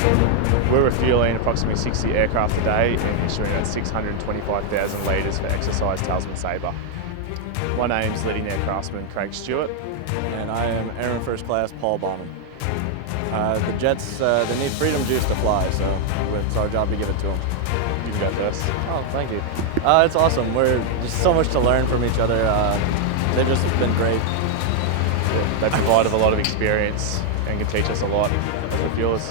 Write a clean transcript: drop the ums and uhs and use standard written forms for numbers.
We're refuelling approximately 60 aircraft a day and issuing about 625,000 litres for Exercise Talisman Sabre. My name's Leading Aircraftsman Craig Stewart. And I am Airman First Class Paul Bonham. The jets, they need freedom juice to fly, so it's our job to give it to them. You can go first. Oh, thank you. It's awesome. We're just so much to learn from each other. They've just been great. They provide a lot of experience and can teach us a lot as refuelers.